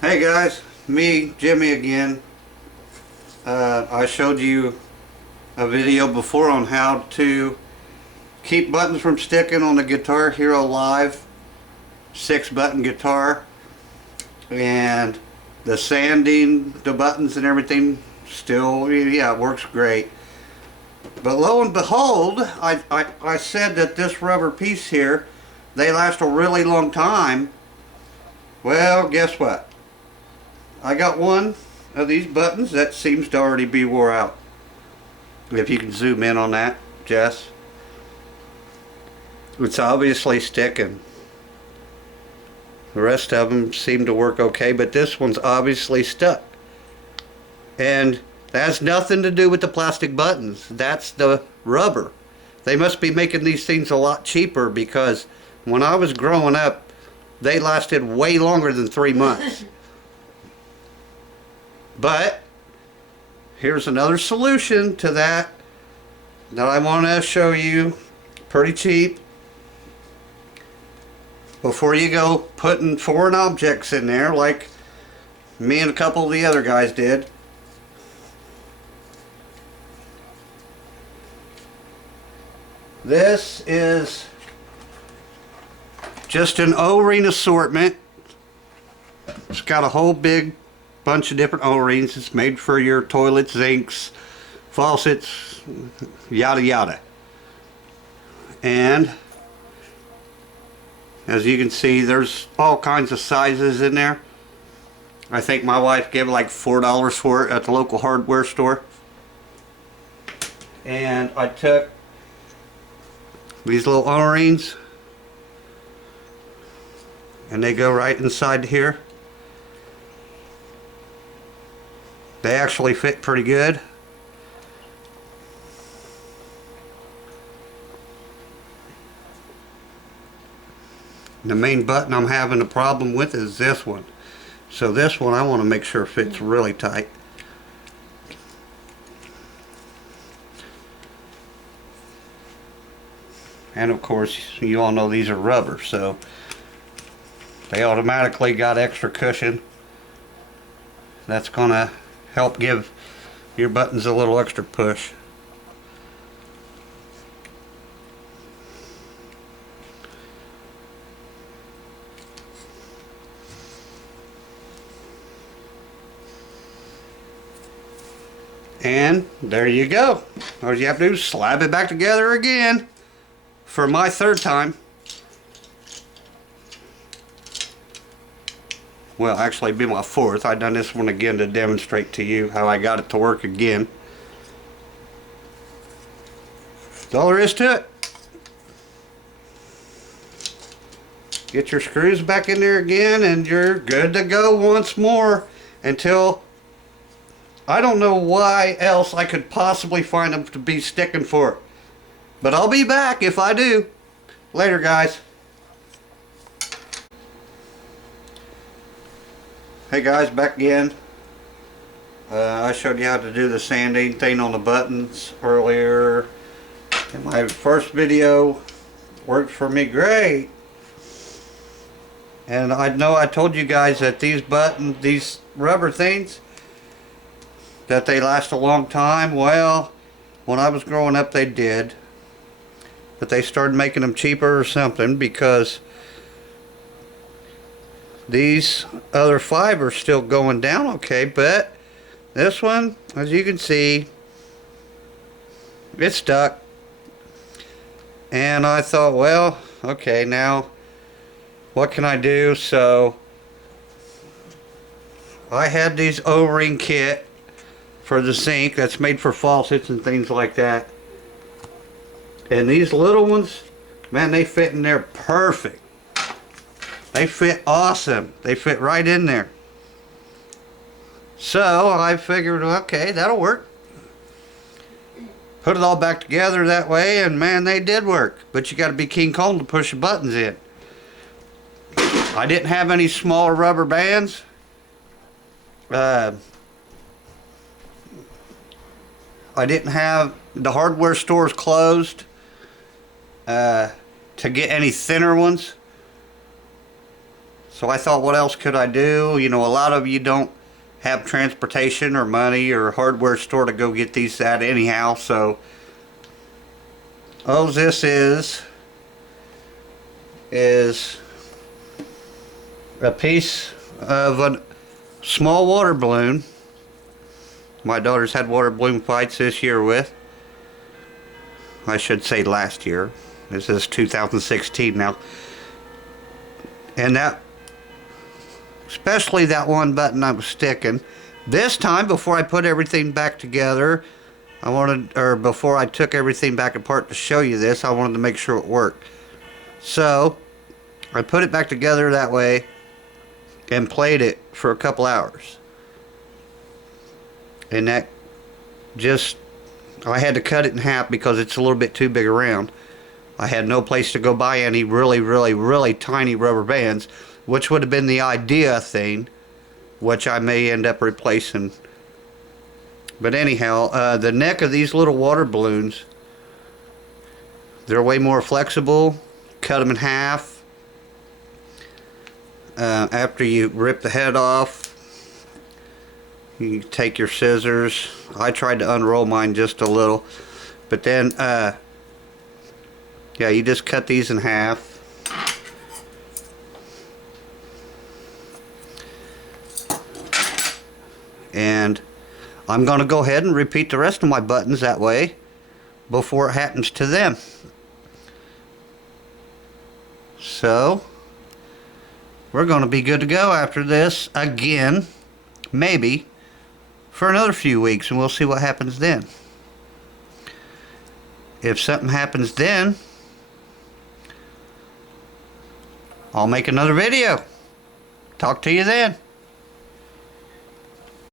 Hey guys, me, Jimmy again. I showed you a video before on how to keep buttons from sticking on the Guitar Hero Live 6-button guitar, and the sanding the buttons and everything still, yeah, it works great. But lo and behold, I said that this rubber piece here, they last a really long time. Well, guess what? I got one of these buttons that seems to already be wore out. If you can zoom in on that, Jess. It's obviously sticking. The rest of them seem to work okay, but this one's obviously stuck. And that has nothing to do with the plastic buttons. That's the rubber. They must be making these things a lot cheaper, because when I was growing up, they lasted way longer than 3 months. But here's another solution to that I want to show you. Pretty cheap. Before you go putting foreign objects in there like me and a couple of the other guys did, this is just an O-ring assortment. It's got a whole big bunch of different O-rings. It's made for your toilets, sinks, faucets, yada yada. And as you can see, there's all kinds of sizes in there. I think my wife gave like $4 for it at the local hardware store. And I took these little O-rings, and they go right inside here. They actually fit pretty good. The main button I'm having a problem with is this one. So this one I want to make sure fits really tight. And of course, you all know these are rubber, so they automatically got extra cushion. That's gonna help give your buttons a little extra push. And there you go. All you have to do is slap it back together again for my third time. Well, actually it'd be my fourth. I've done this one again to demonstrate to you how I got it to work again. That's all there is to it. Get your screws back in there again and you're good to go once more, until I don't know why else I could possibly find them to be sticking for. But I'll be back if I do. Later, guys. Hey guys, back again. I showed you how to do the sanding thing on the buttons earlier in my first video. Worked for me great. And I know I told you guys that these buttons, these rubber things, that they last a long time. Well, when I was growing up they did. But they started making them cheaper or something, because these other five are still going down okay, but this one, as you can see, it's stuck. And I thought, well, okay, now what can I do? So I had these O-ring kit for the sink that's made for faucets and things like that. And these little ones, man, they fit in there perfect. They fit awesome. They fit right in there. So I figured, okay, that'll work. Put it all back together that way, and man, they did work. But you got to be King Kong to push the buttons in. I didn't have any smaller rubber bands. I didn't have the hardware stores closed to get any thinner ones. So I thought, what else could I do? You know, a lot of you don't have transportation or money or a hardware store to go get these at anyhow. So all this is a piece of a small water balloon. My daughter's had water balloon fights this year with. I should say last year. This is 2016 now. And that, especially that one button I was sticking. This time, before I put everything back together, before I took everything back apart to show you this, I wanted to make sure it worked. So, I put it back together that way and played it for a couple hours. And that just, I had to cut it in half because it's a little bit too big around. I had no place to go buy any really tiny rubber bands, which would have been the idea thing, which I may end up replacing. But anyhow, the neck of these little water balloons, they're way more flexible. Cut them in half. After you rip the head off, you take your scissors. I tried to unroll mine just a little, but then yeah, you just cut these in half. And I'm going to go ahead and repeat the rest of my buttons that way before it happens to them. So we're going to be good to go after this again, maybe for another few weeks, and we'll see what happens then. If something happens then, I'll make another video. Talk to you then.